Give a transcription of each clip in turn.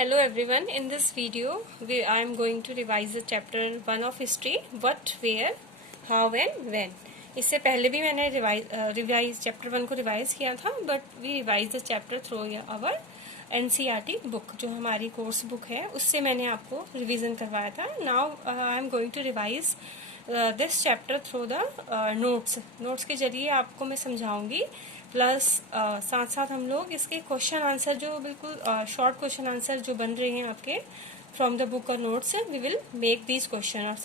Hello everyone, in this video I am going to revise the chapter 1 of history, what, where, how and when. इससे पहले भी मैंने revise chapter 1 को revise किया था, but we revise the chapter through our NCERT book, जो हमारी course book है, उससे मैंने आपको रिवीजन करवाया था. Now I am going to revise this chapter through the notes के जरिए आपको मैं समझाऊंगी. प्लस साथ साथ हम लोग इसके क्वेश्चन आंसर, जो बिल्कुल शॉर्ट क्वेश्चन आंसर जो बन रहे हैं आपके फ्रॉम द बुक और notes, we will make these question. और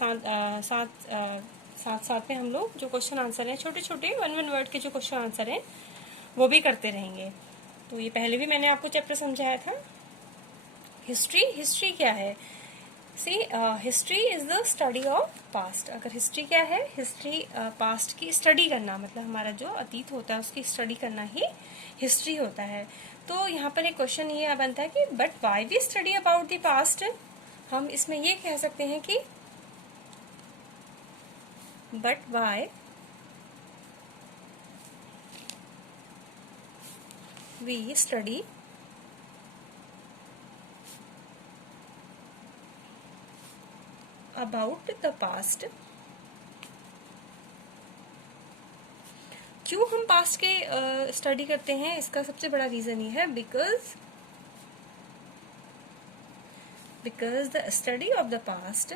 साथ में हम लोग जो क्वेश्चन आंसर हैं, छोटे छोटे वन वर्ड के जो क्वेश्चन आंसर हैं, वो भी करते रहेंगे. तो ये पहले भी मैंने आपको चैप्टर समझाया था. हिस्ट्री क्या है? See, history is the study of past. अगर हिस्ट्री क्या है? हिस्ट्री पास्ट की स्टडी करना, मतलब हमारा जो अतीत होता है उसकी स्टडी करना ही हिस्ट्री होता है. तो यहाँ पर एक क्वेश्चन ये बनता है कि but why we study about the past. हम इसमें ये कह सकते हैं कि but why we study about the past. क्यों हम पास्ट के स्टडी करते हैं? इसका सबसे बड़ा रीजन ये है because the study of the past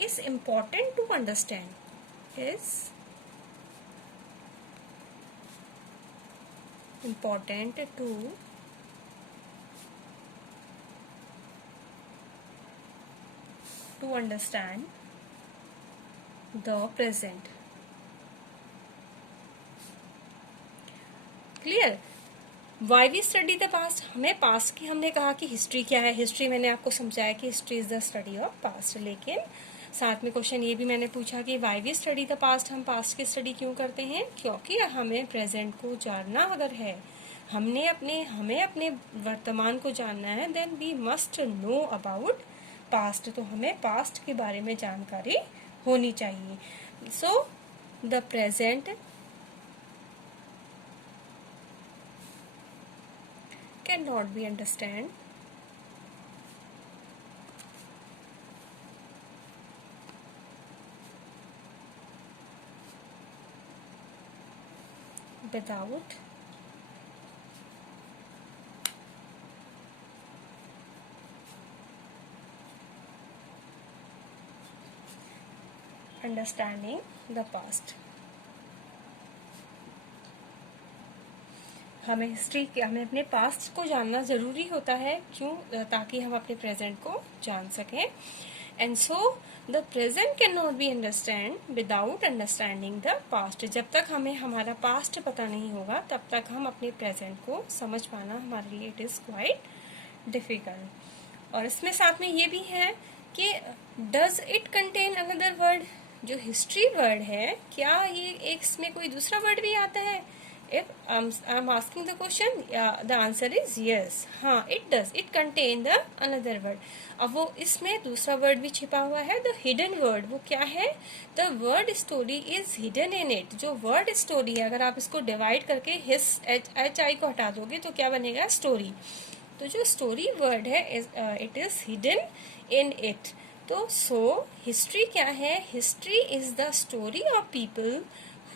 is important to understand. Is important to understand the present. Clear? Why we study the past. हमें पास्ट की, हमने कहा कि हिस्ट्री क्या है. हिस्ट्री मैंने आपको समझाया कि history is the study of past. लेकिन साथ में क्वेश्चन ये भी मैंने पूछा कि why we study the past. हम पास्ट की स्टडी क्यों करते हैं? क्योंकि हमें प्रेजेंट को जानना अगर है, हमें अपने वर्तमान को जानना है, then we must know about past. तो हमें पास्ट के बारे में जानकारी होनी चाहिए. So the present cannot be understand without understanding the past. हमें अपने पास्ट को जानना जरूरी होता है. क्यों? ताकि हम अपने प्रेजेंट को जान सकें. And so the present can not be understand without understanding the past. जब तक हमें हमारा पास्ट पता नहीं होगा, तब तक हम अपने प्रेजेंट को समझ पाना हमारे लिए इट इज क्वाइट डिफिकल्ट. और इसमें साथ में ये भी है कि does it contain another word. जो हिस्ट्री वर्ड है, क्या ये एक इसमें कोई दूसरा वर्ड भी आता है? If I'm asking the question, the answer is yes. हाँ, it does. It contain the another word. अब वो इसमें दूसरा वर्ड भी छिपा हुआ है, the hidden word. वो क्या है? The word story is hidden in it. जो word story है, अगर आप इसको डिवाइड करके HI को हटा दोगे तो क्या बनेगा? स्टोरी. तो जो स्टोरी वर्ड है, it is hidden in it. तो so हिस्ट्री क्या है? History is the story of people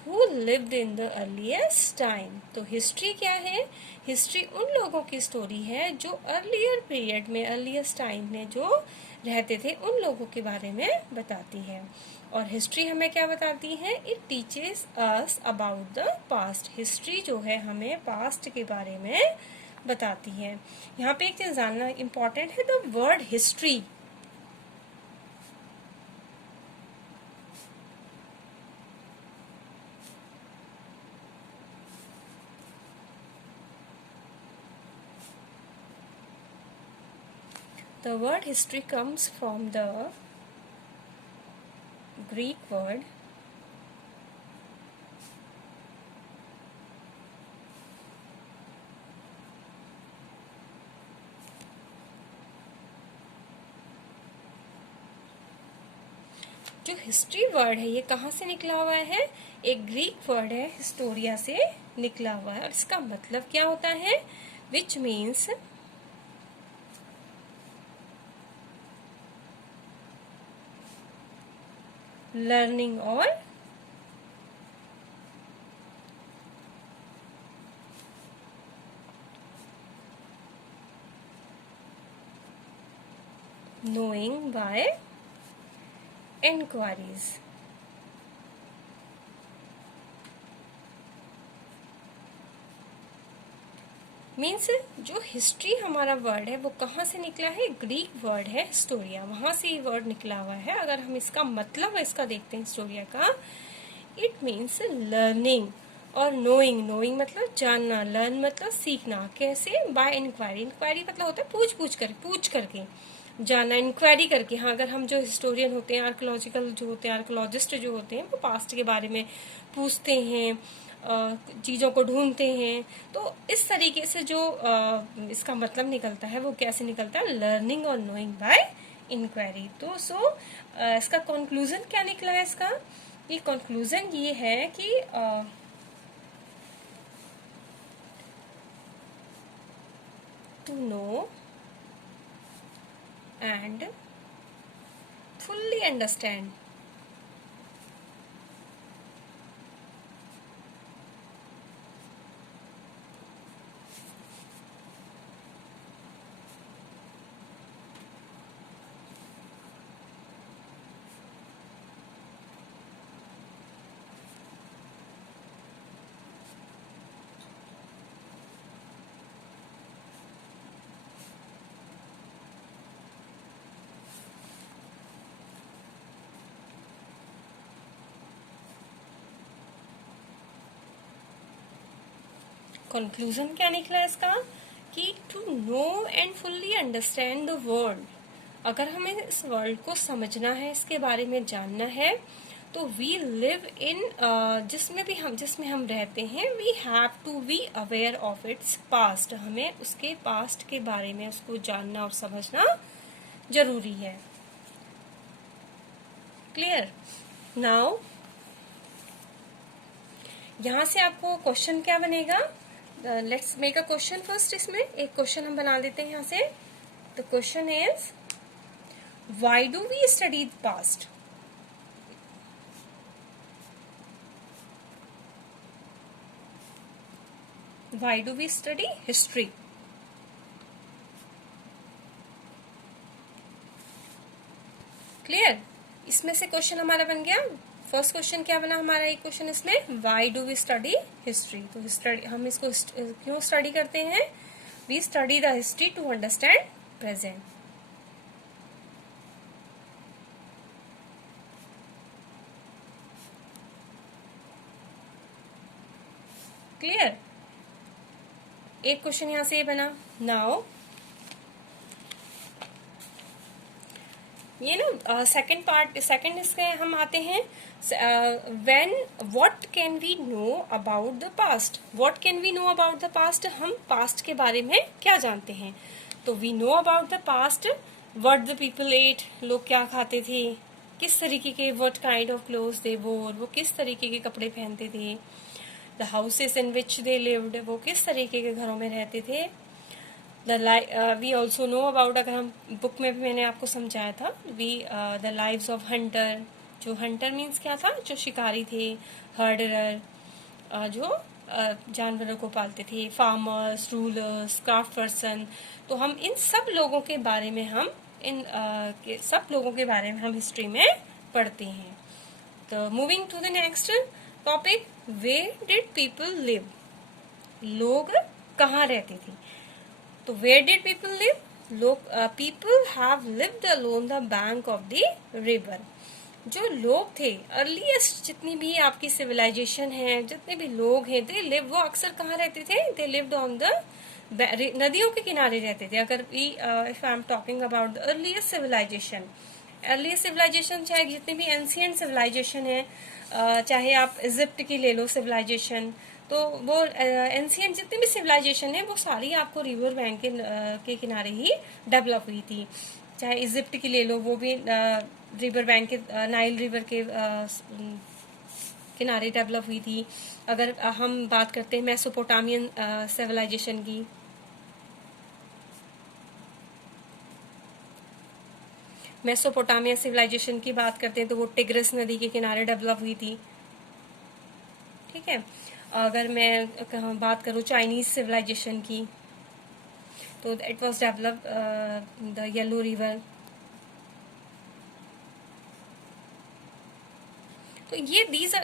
who lived in the earliest time. तो हिस्ट्री क्या है? हिस्ट्री उन लोगों की स्टोरी है जो अर्लियर पीरियड में, अर्लिएस्ट टाइम में जो रहते थे, उन लोगों के बारे में बताती है. और हिस्ट्री हमें क्या बताती है? It teaches us about the past. History जो है हमें पास्ट के बारे में बताती है. यहाँ पे एक चीज जानना इम्पोर्टेंट है, the word history. The word history comes from the Greek word जो हिस्ट्री वर्ड है ये कहाँ से निकला हुआ है? एक ग्रीक वर्ड है, हिस्टोरिया से निकला हुआ है। और इसका मतलब क्या होता है? विच मीन्स लर्निंग और knowing by inquiries। मीन्स जो हिस्ट्री हमारा वर्ड है वो कहाँ से निकला है? ग्रीक वर्ड है हिस्टोरिया, वहां से ये वर्ड निकला हुआ है। अगर हम इसका मतलब इसका देखते हैं हिस्टोरिया का, इट मीन्स लर्निंग और नोइंग। नोइंग मतलब जानना, लर्न मतलब सीखना। कैसे? Bye inquiry. इंक्वायरी मतलब होता है पूछ करके जानना, इंक्वायरी करके। हाँ, अगर हम जो हिस्टोरियन होते हैं, आर्कोलॉजिकल जो होते हैं, आर्कोलॉजिस्ट जो होते हैं, वो पास्ट के बारे में पूछते हैं, चीज़ों को ढूंढते हैं। तो इस तरीके से जो इसका मतलब निकलता है वो कैसे निकलता है? लर्निंग और नोइंग बाय इंक्वायरी। तो इसका कंक्लूजन क्या निकला है इसका? ये कंक्लूजन ये है कि to know and fully understand conclusion क्या निकला इसका? कि to know and fully understand the world. अगर हमें इस वर्ल्ड को समझना है, इसके बारे में जानना है, तो वी लिव इन जिसमें हम रहते हैं, we have to be aware of its past. हमें उसके पास्ट के बारे में उसको जानना और समझना जरूरी है। क्लियर? नाउ यहां से आपको क्वेश्चन क्या बनेगा? Let's make a question first. इसमें एक क्वेश्चन हम बना देते हैं यहां से। The question is why do we study past? Why do we study history? Clear? इसमें से क्वेश्चन हमारा बन गया। फर्स्ट क्वेश्चन क्या बना हमारा? एक क्वेश्चन इसमें, why do we study history? तो स्टडी, हम इसको क्यों स्टडी करते हैं? We study the history to understand present. Clear? एक क्वेश्चन यहां से ये बना। नाउ ये ना सेकंड इसके हम आते हैं। What can we know about the past? What can we know about the past? हम पास्ट के बारे में क्या जानते हैं? तो we know about the past what the people ate. लोग क्या खाते थे, किस तरीके के, what kind of clothes they wore, वो किस तरीके के कपड़े पहनते थे। The houses in which they lived, वो किस तरीके के घरों में रहते थे। वी ऑल्सो नो अबाउट, अगर हम बुक में भी मैंने आपको समझाया था, द लाइव्स ऑफ हंटर। जो हंटर मीन्स क्या था? जो शिकारी थे। हर्डरर, जो जानवरों को पालते थे। Farmers, rulers, craft person. तो हम इन सब लोगों के बारे में हम हिस्ट्री में पढ़ते हैं। तो moving to the next topic, where did people live? लोग कहाँ रहते थे? तो where did people live? People have lived along the bank of the river. जो लोग थे, अर्लीस्ट जितनी भी आपकी सिविलाइजेशन है, जितने भी लोग हैं, दे लिव, वो अक्सर कहाँ रहते थे? दे लिव्ड ऑन द, नदियों के किनारे रहते थे। अगर if I am talking about the earliest civilization, चाहे जितनी भी एंशियंट सिविलाइजेशन है, चाहे आप इजिप्ट की ले लो सिविलाइजेशन, तो वो एंशियंट जितनी भी सिविलाइजेशन है वो सारी आपको रिवर बैंक के किनारे ही डेवलप हुई थी। चाहे इजिप्ट की ले लो, वो भी रिवर बैंक के, नाइल रिवर के किनारे डेवलप हुई थी। अगर हम बात करते हैं मेसोपोटामियन सिविलाइजेशन की, मेसोपोटामिया सिविलाइजेशन की बात करते हैं तो वो टिग्रिस नदी के किनारे डेवलप हुई थी। ठीक है, अगर मैं बात करूं चाइनीज सिविलाइजेशन की, तो it was develop the yellow river. तो ये दीज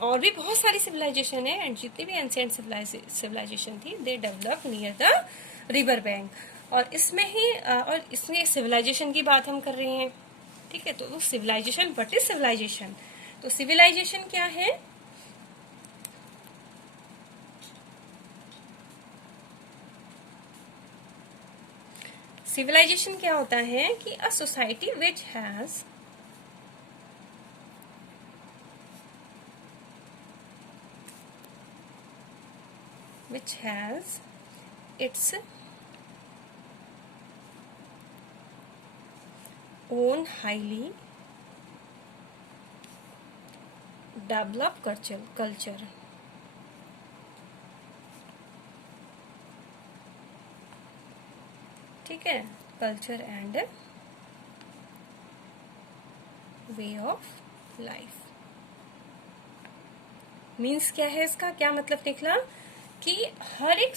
और भी बहुत सारी सिविलाइजेशन है, एंड जितनी भी एंशिएंट सिविलाइजेशन थी they develop near the river bank. और इसमें सिविलाइजेशन की बात हम कर रहे हैं। ठीक है, तो सिविलाइजेशन, व्हाट इज सिविलाइजेशन? तो सिविलाइजेशन क्या है? सिविलाइजेशन क्या होता है कि a society which has its own highly developed culture. ठीक है, culture and way of life. Means क्या है इसका, क्या मतलब निकला कि हर एक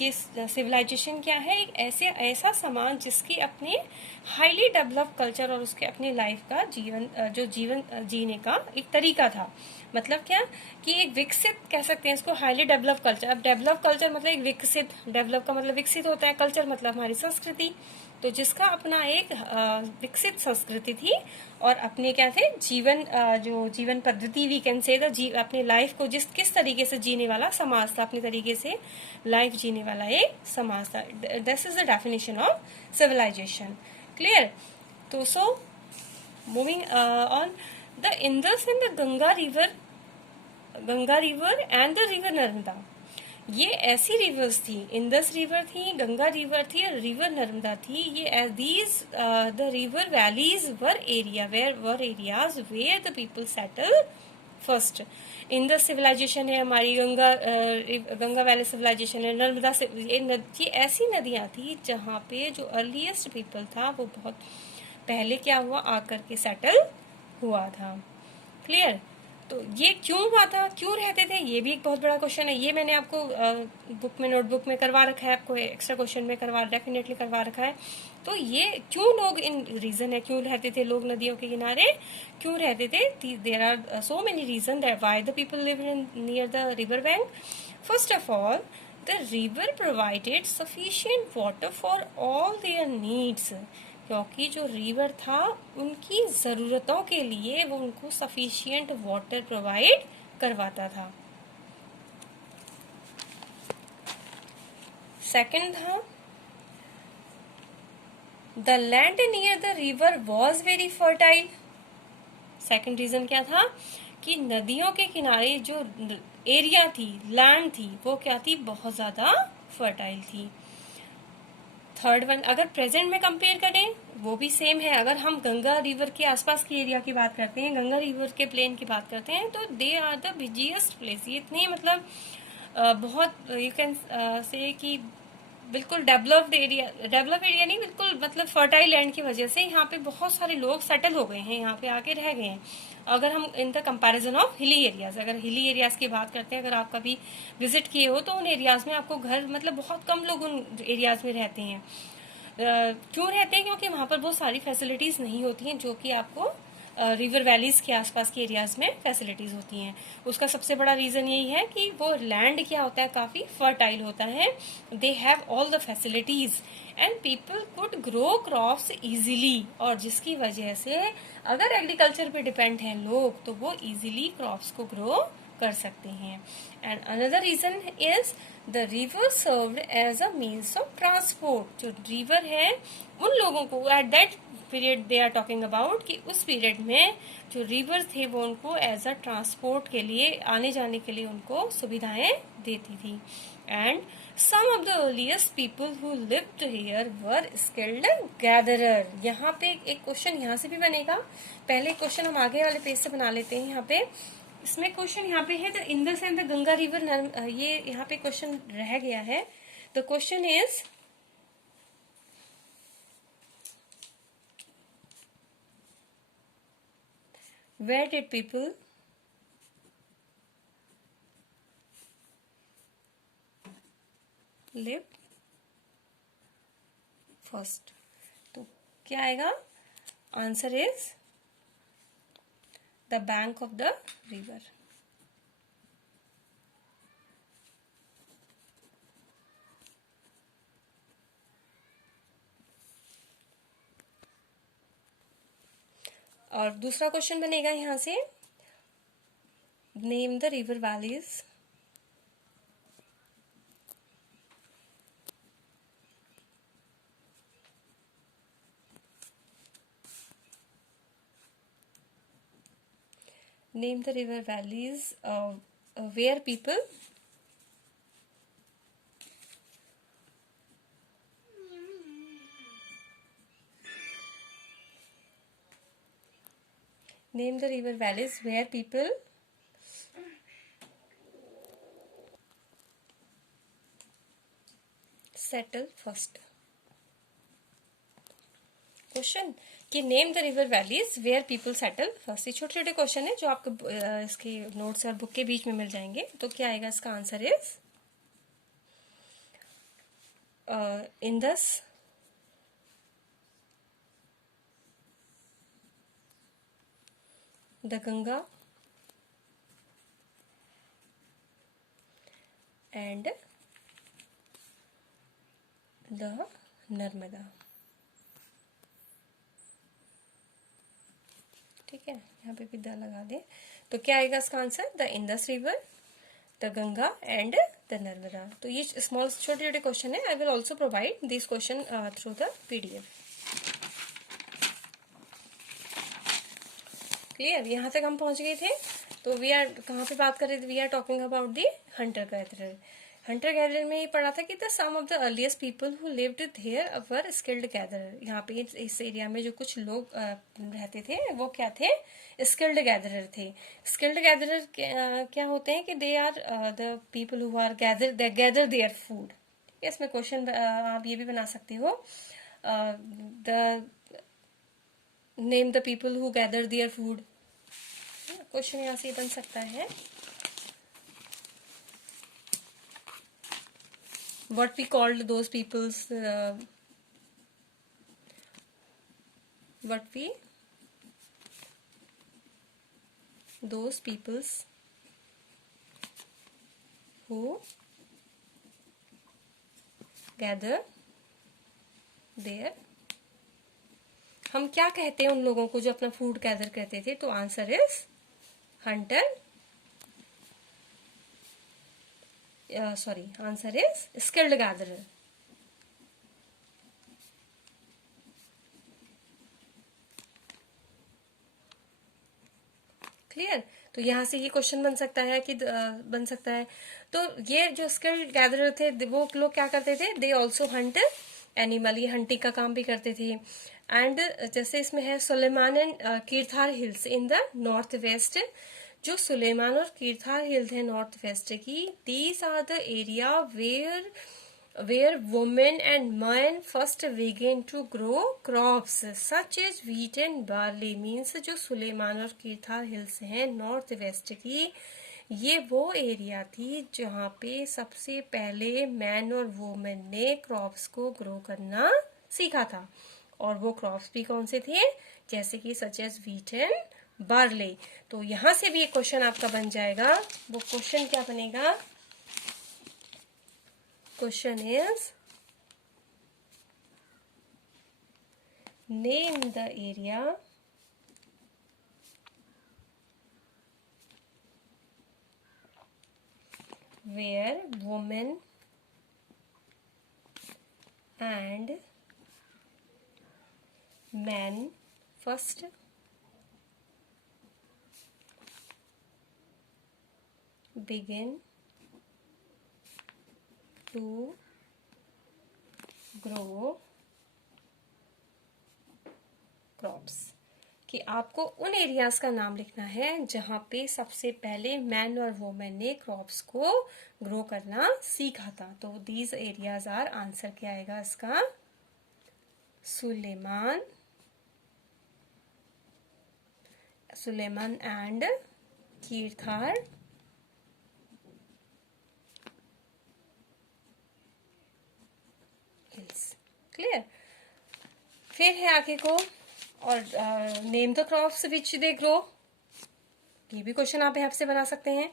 ये सिविलाइजेशन क्या है, एक ऐसा समाज जिसकी अपने हाईली डेवलप्ड कल्चर और उसके अपने लाइफ का जीवन जीने का एक तरीका था। मतलब क्या कि एक विकसित कह सकते हैं इसको, हाईली डेवलप्ड कल्चर। अब डेवलप्ड कल्चर मतलब एक विकसित, डेवलप का मतलब विकसित होता है, कल्चर मतलब हमारी संस्कृति। तो जिसका अपना एक विकसित संस्कृति थी और अपने क्या थे जो जीवन पद्धति वी कैन से अपने लाइफ को किस तरीके से जीने वाला समाज था, अपने तरीके से लाइफ जीने वाला एक समाज था। This is the definition of civilisation. Clear? तो so moving on, the Indus and the Ganga river and the river Narmada, ये ऐसी रिवर्स थी, इंदस रिवर थी, गंगा रिवर थी और रिवर नर्मदा थी। ये these the river valleys were areas where the people settle first. Indus civilization है हमारी, गंगा वैली सिविलाइजेशन है, नर्मदा से ये ऐसी नदियां थी जहाँ पे जो अर्लीस्ट पीपल था वो बहुत पहले क्या हुआ, आकर के सेटल हुआ था। क्लियर? तो ये क्यों हुआ था, क्यों रहते थे, ये भी एक बहुत बड़ा क्वेश्चन है। ये मैंने आपको बुक में, नोटबुक में करवा रखा है, आपको एक्स्ट्रा क्वेश्चन में डेफिनेटली करवा रखा है। तो ये क्यों लोग, इन रीजन है क्यों रहते थे लोग नदियों के किनारे, क्यों रहते थे? There are so many reason that why the people live in near the river bank. First of all, the river provided sufficient water for all their needs, क्योंकि जो रिवर था उनकी ज़रूरतों के लिए वो उनको सफिशिएंट वाटर प्रोवाइड करवाता था। सेकंड था, the land near the river was very fertile. Second reason क्या था कि नदियों के किनारे जो एरिया थी, लैंड थी, वो क्या थी, बहुत ज्यादा फर्टाइल थी। थर्ड वन, अगर प्रेजेंट में कंपेयर करें वो भी सेम है। अगर हम गंगा रिवर के आसपास की एरिया की बात करते हैं, गंगा रिवर के प्लेन की बात करते हैं, तो they are the busiest place. ये इतने मतलब बहुत यू कैन से कि बिल्कुल डेवलप्ड एरिया नहीं, बिल्कुल मतलब फर्टाइल लैंड की वजह से यहाँ पे बहुत सारे लोग सेटल हो गए हैं, यहाँ पे आके रह गए हैं। अगर हम in the comparison of hilly areas, अगर हिली एरियाज की बात करते हैं, अगर आप कभी विजिट किए हो तो उन एरियाज में आपको घर, मतलब बहुत कम लोग उन एरियाज में रहते हैं। क्यों रहते हैं? क्योंकि वहां पर बहुत सारी फैसिलिटीज नहीं होती हैं जो कि आपको रिवर वैलीज के आसपास के एरियाज में फैसिलिटीज होती हैं। उसका सबसे बड़ा रीजन यही है कि वो लैंड क्या होता है, काफी फर्टाइल होता है। They have all the facilities and people could grow crops easily, और जिसकी वजह से अगर एग्रीकल्चर पे डिपेंड हैं लोग तो वो इजीली क्रॉप्स को ग्रो कर सकते हैं। And another reason is the river served as a means of transport. जो रिवर है उन लोगों को at that period they are talking about कि उस पीरियड में जो रिवर थे वो उनको एज अ ट्रांसपोर्ट के लिए, आने जाने के लिए उनको सुविधाएं देती थी। And some of the earliest people who lived here were skilled gatherer। यहाँ पे एक क्वेश्चन यहाँ से भी बनेगा, पहले क्वेश्चन हम आगे वाले पेज से बना लेते हैं। यहाँ पे इसमें क्वेश्चन यहाँ पे है the Indus and the Ganga river, ये यहाँ पे क्वेश्चन रह गया है। The question is where did people live first। तो क्या आएगा, answer is the bank of the river. और दूसरा क्वेश्चन बनेगा यहां से, name the river valleys. Name the river valleys where people name the river valleys where people settle first। Question कि name the river valleys where people settle first. ये छोटे छोटे question है जो आपको इसके नोट्स और बुक के बीच में मिल जाएंगे। तो क्या आएगा, इसका answer is Indus, the Ganga and the Narmada. ठीक है, यहाँ पे भी द लगा दे। तो क्या आएगा इसका answer, the Indus river, the Ganga and the Narmada. तो ये स्मॉल छोटे छोटे क्वेश्चन है। I will also provide this question through the PDF। Clear, यहाँ तक हम पहुंच गए थे। तो वी आर कहाँ पे बात कर रहे थे, we are talking about the hunter gatherer. Hunter gatherer में ये पढ़ा था कि the some of the earliest people who lived here were skilled gatherer. यहाँ पे इस एरिया में जो कुछ लोग रहते थे वो क्या थे, स्किल्ड गैदरर थे। स्किल्ड गैदरर क्या होते हैं कि they are the people who are gather their food. इसमें क्वेश्चन आप ये भी बना सकते हो, the name the people who gather their food. Question यहाँ से बन सकता है, what we called those peoples, those peoples who gather their, हम क्या कहते हैं उन लोगों को जो अपना फूड गैदर करते थे। तो answer is Hunter, sorry answer is skilled gatherer. Clear, तो यहां से ये क्वेश्चन बन सकता है कि बन सकता है। तो ये जो स्किल्ड गैदरर थे वो लोग क्या करते थे, दे ऑल्सो हंट एनिमल, ये हंटिंग का काम भी करते थे। एंड जैसे इसमें है Sulaiman and Kirthar hills in the north west. जो सुलेमान और कीर्थार हिल्स है नॉर्थ वेस्ट की, these are the area where women and men first began to grow crops such as wheat and barley। Means जो सुलेमान और कीर्थार हिल्स हैं नॉर्थ वेस्ट की, ये वो एरिया थी जहाँ पे सबसे पहले मैन और वुमेन ने क्रॉप्स को ग्रो करना सीखा था। और वो क्रॉप्स भी कौन से थे, जैसे कि such as wheat and barley. तो यहां से भी एक क्वेश्चन आपका बन जाएगा। वो क्वेश्चन क्या बनेगा, question is name the area where women and men first begin to grow crops, कि आपको उन एरियाज का नाम लिखना है जहां पे सबसे पहले मैन और वोमेन ने क्रॉप्स को ग्रो करना सीखा था. तो दीज एरियाज आर, आंसर क्या आएगा इसका? Sulaiman and Kirthar hills. Clear. फिर है आगे को, और name the crops which they grow. ये भी क्वेश्चन आप यहाँ से बना सकते हैं.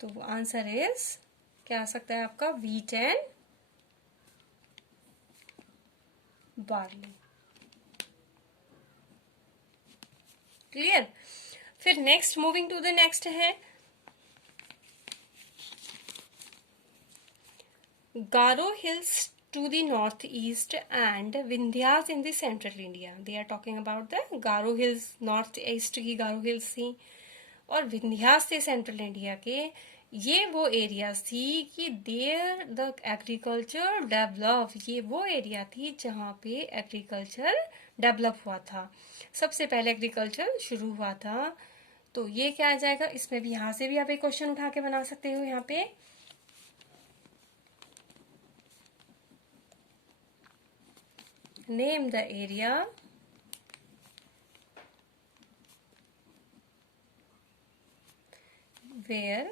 तो आंसर इज क्या आ सकता है आपका? Wheat and barley. क्लियर. फिर next, moving to the next है Garo hills to the northeast and Vindhyas in the central India. They are talking about the Garo hills. North east की गारो हिल्स थी और विंध्यास थे सेंट्रल इंडिया के. ये वो एरियाज थी कि देयर द एग्रीकल्चर डेवलप. ये वो एरिया थी जहाँ पे एग्रीकल्चर डेवलप हुआ था, सबसे पहले एग्रीकल्चर शुरू हुआ था. तो ये क्या आ जाएगा? इसमें भी यहाँ से भी आप एक क्वेश्चन उठा के बना सकते हो. यहाँ पे name the area where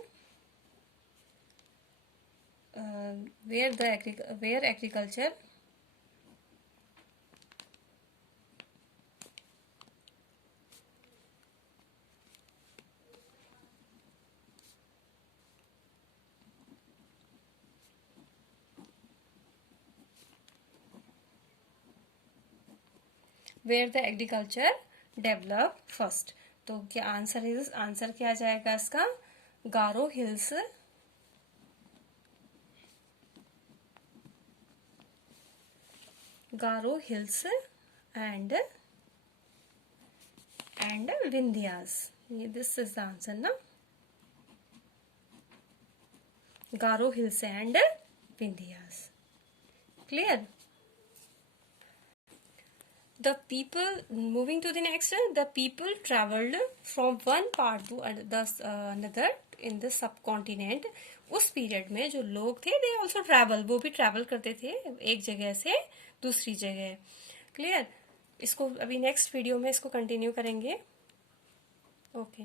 agriculture develop first. तो क्या आंसर क्या आ जाएगा इसका? Garo hills and Vindhyas. This is the answer ना. Garo hills and Vindhyas. Clear. The people, moving to the next, the people traveled from one part to another in the subcontinent. उस period में जो लोग थे they also travel, वो भी ट्रैवल करते थे एक जगह से दूसरी जगह. क्लियर. इसको अभी नेक्स्ट वीडियो में इसको कंटिन्यू करेंगे. ओके.